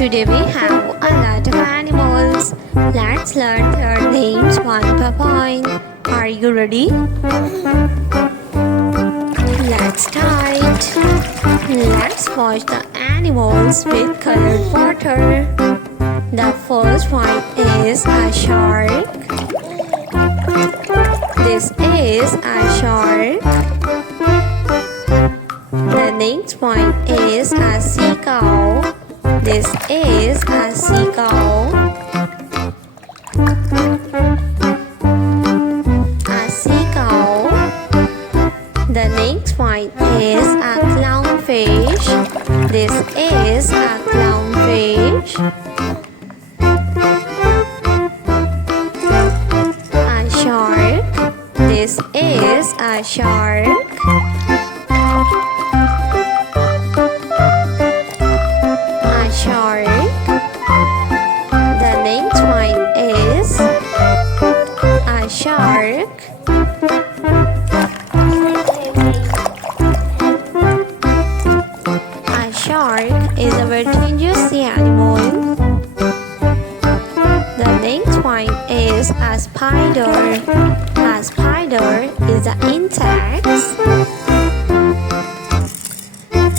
Today we have a lot of animals. Let's learn their names one per point. Are you ready? Let's start. Let's watch the animals with colored water. The first one is a shark. This is a shark. The next one is a seagull. This is a seagull. A seagull. The next one is a clownfish. This is a clownfish. A shark. This is a shark. Shark. The next one is a shark. A shark is a very dangerous animal. The next one is a spider. A spider is an insect.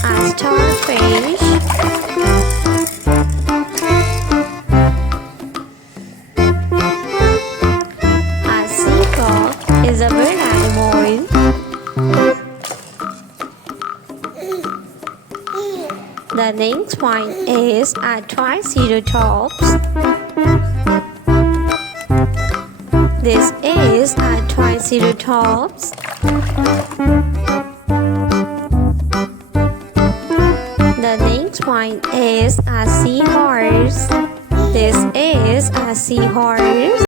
A starfish. Is a bird animal. The next one is a triceratops. This is a triceratops. The next one is a seahorse. This is a seahorse.